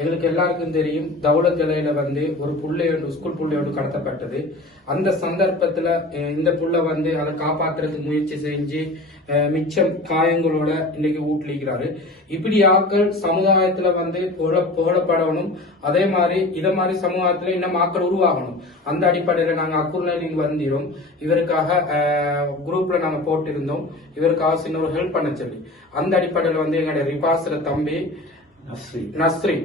எங்களுக்கு எல்லாருக்கும் தெரியும் தௌலத் இலையில வந்து ஒரு புள்ளையோடு ஸ்கூல் புள்ளையோடு கடத்தப்பட்டது. அந்த சந்தர்ப்பத்துல இந்த புள்ள வந்து அதை காப்பாற்றுறதுக்கு முயற்சி செஞ்சு மிச்சம் காயங்களோட இன்னைக்கு ஊட்டிலிக்கிறாரு இப்படி ஆக்கள் சமுதாயத்துல வந்து புகழ புகழப்படணும் அதே மாதிரி இத மாதிரி சமுதாயத்துல இன்னும் ஆக்கள் உருவாகணும். அந்த அடிப்படையில நாங்க அக்குர்நலிங் வந்திரும். இவருக்காக குரூப்ல நாங்க போட்டிருந்தோம். இவருக்காக சின்ன ஒரு ஹெல்ப் பண்ண சொல்லி. அந்த அடிப்படையில வந்து எங்களுடைய ரிபாஸ்ல தம்பி நஸ்ரி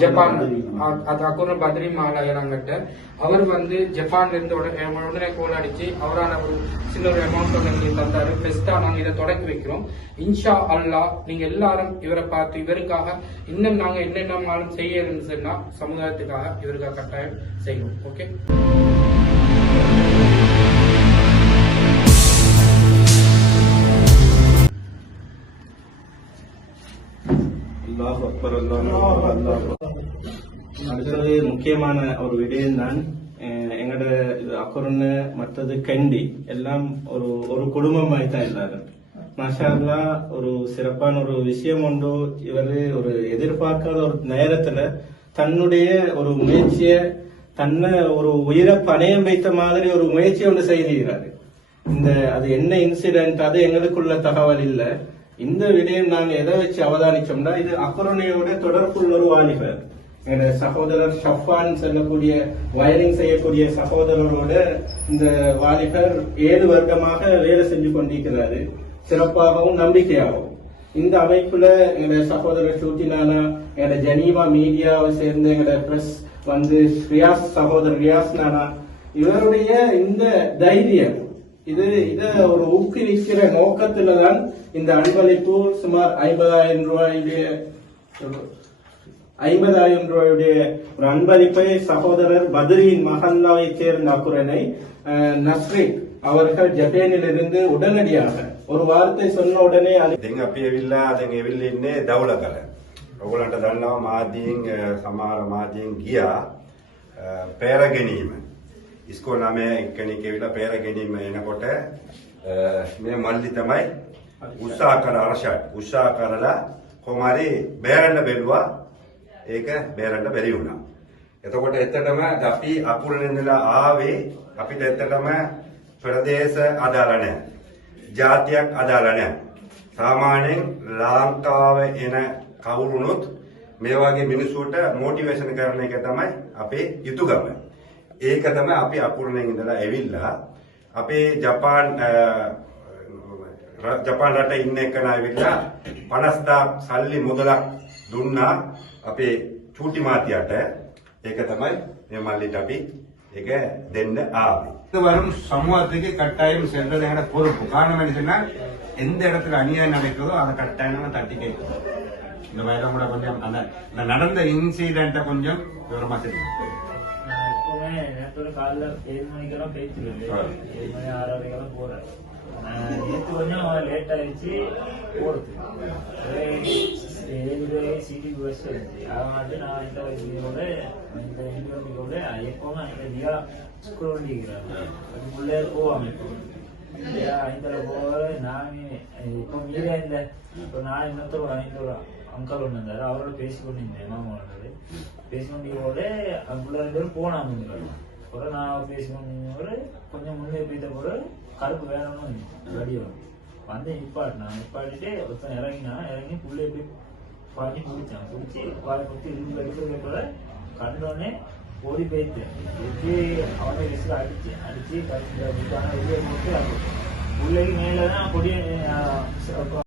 ஜப்பான் அது அக்குர்ன பத்ரி மாலாயராங்கிட்ட அவர் வந்து ஜப்பான்ல இருந்து உடனே கோல் அடிச்சு அவரான ஒரு சின்ன ஒரு அமௌண்ட் எங்களுக்கு தந்தாரு பெஸ்டா நாங்க இதை தொடக்கி வைக்கிறோம் இன்ஷா அல்லாஹ் நீங்க எல்லாரும் இவரை பார்த்து இவருக்காக இன்னும் நாங்க என்னென்னமாலும் செய்ய இருந்துச்சுன்னா சமுதாயத்துக்காக இவருக்காக கட்டாயம் செய்வோம் ஓகே அக்பர் அடுத்தது முக்கியமான ஒரு விடயம் தான் எங்கட இது அக்குரன்னு மற்றது கண்டி எல்லாம் ஒரு ஒரு குடும்பம் மாதிரி தான் எல்லாரும். மாஷா ஒரு சிறப்பான ஒரு விஷயம் உண்டு. இவரு ஒரு எதிர்பார்க்காத ஒரு நேரத்துல தன்னுடைய ஒரு முயற்சிய தன்னை ஒரு உயிரை பணயம் வைத்த மாதிரி ஒரு முயற்சி ஒன்று செய்திருக்கிறாரு இந்த அது என்ன இன்சிடென்ட் அது எங்களுக்குள்ள தகவல் இல்ல. இந்த விடயம் நாங்க எதை வச்சு அவதானிச்சோம்னா இது அக்குரணையோட தொடர்புள்ள ஒரு வாலிபர் எங்க சகோதரர் ஷஃபான் சொல்லக்கூடிய வயரிங் செய்யக்கூடிய சகோதரரோட இந்த வாலிபர் ஏழு வருடமாக வேலை செஞ்சு கொண்டிருக்கிறாரு. சிறப்பாகவும் நம்பிக்கையாகவும். இந்த அமைப்புல எங்க சகோதரர் ஷூட்டினானா எங்க ஜெனீவா மீடியாவை சேர்ந்த எங்க பிரஸ் வந்து ரியாஸ் சகோதரர் ரியாஸ் நானா இவருடைய இந்த தைரியம் இது இத ஒரு ஊக்குவிக்கிற நோக்கத்துல தான் இந்த அன்பளிப்பு சுமார் ஐம்பதாயிரம் ரூபாயுடைய ஐம்பதாயிரம் ரூபாயுடைய ஒரு அன்பளிப்பை சகோதரர் பத்ரியின் மஹல்லாவை சேர்ந்த அக்குரனை அஹ், நஸ்ரின் அவர்கள் ஜப்பானில் இருந்து உடனடியாக ஒரு வார்த்தை சொன்ன உடனே அது ඉතින් අපි ඇවිල්ලා දැන් ඇවිල්ලා ඉන්නේ දවුල කර. ඔයගොල්ලන්ට දන්නවා මාධ්‍යයෙන් අ, සමහර මාධ්‍යයෙන් ගියා අ, පෙර ගැනීම. ඉස්කෝල නමේ එක්කෙනෙක් ඇවිල්ලා පෙර ගැනීම එනකොට අ, මේ මල්ලි තමයි උත්සාහ කර අරෂාට් උත්සාහ කරලා කොහමරි බේරන්න බැලුවා. ඒක බේරන්න බැරි වුණා. එතකොට එතනම අපි අකුරෙන් ඉඳලා ආවේ අපිට එතනම ප්‍රදේශ අදාළ නැහැ. ජාතියක් අදාළ නැහැ. සාමාන්‍යයෙන් ලාංකාවේ එන කවුරුනොත් මේ වගේ මිනිස්සුන්ට මොටිවේෂන් කරන එක තමයි අපේ යුතුයකම. ඒක තමයි අපි අකුරණෙන් ඉඳලා ඇවිල්ලා අපේ ජපාන් අ, ර- ජපාන් රට ඉන්න එකන ඇවිල්ලා 50000 සල්ලි මුදලක් දුන්නා අපේ චූටි මාතියට. ඒක තමයි මේ මල්ලිට අපි ඒක දෙන්න ආවේ. இது வரும் சமூகத்துக்கு கட்டாயம் சென்றது எங்கட பொறுப்பு காரணம் என்ன சொன்னா எந்த இடத்துல அநியாயம் நடக்குதோ அதை கட்டாயமா தட்டி கேட்கணும் இந்த வயதை கூட கொஞ்சம் அந்த இந்த நடந்த இன்சிடென்ட்டை கொஞ்சம் விவரமா தெரியும் நான் எப்பவுமே நேற்று ஒரு காலைல ஏழு மணிக்கெல்லாம் பேசிடுவேன் ஆ. ஏழு மணி ஆறரைக்கெல்லாம் போறேன் நான் நேற்று கொஞ்சம் லேட் ஆயிடுச்சு. போறது ஏழு சிடிக்கு பஸ் இருந்துச்சு நான் இந்த இதோட இந்த இண்டியோட எப்பவுமே அந்த தியா ஸ்கூல் வண்டிக்கிறாங்க அதுக்குள்ளே போவாங்க இப்போ ஐந்தரை நானே இப்போ மீறே இல்லை இப்போ நான் இன்னொருத்தர் ஐந்தூறு அங்கல் ஒன்று இருந்தார். அவரோட பேசிக்கொண்டிருந்தேன். மாமா வந்தது போட கொண்டியோட அதுக்குள்ள ரெண்டு பேரும் போனாங்க ஒரு நான் பேசுவேன் ஒரு கொஞ்சம் முன்னே போய்த்த கூட கருப்பு வேணும்னு வடிவம் வரும் வந்து நிப்பாட்டினா நிப்பாட்டிட்டு ஒருத்தன் இறங்கினா இறங்கி புள்ளைய போய் பாட்டி பிடிச்சான் பிடிச்சி வாழை குத்தி இருந்து எடுக்கிறத கண்டோடனே ஓடி போயிட்டு எப்படி அவனை விசில் அடிச்சு அடிச்சு கடிச்சு வெளியே போட்டு அது பிள்ளைக்கு மேலே தான் கொடிய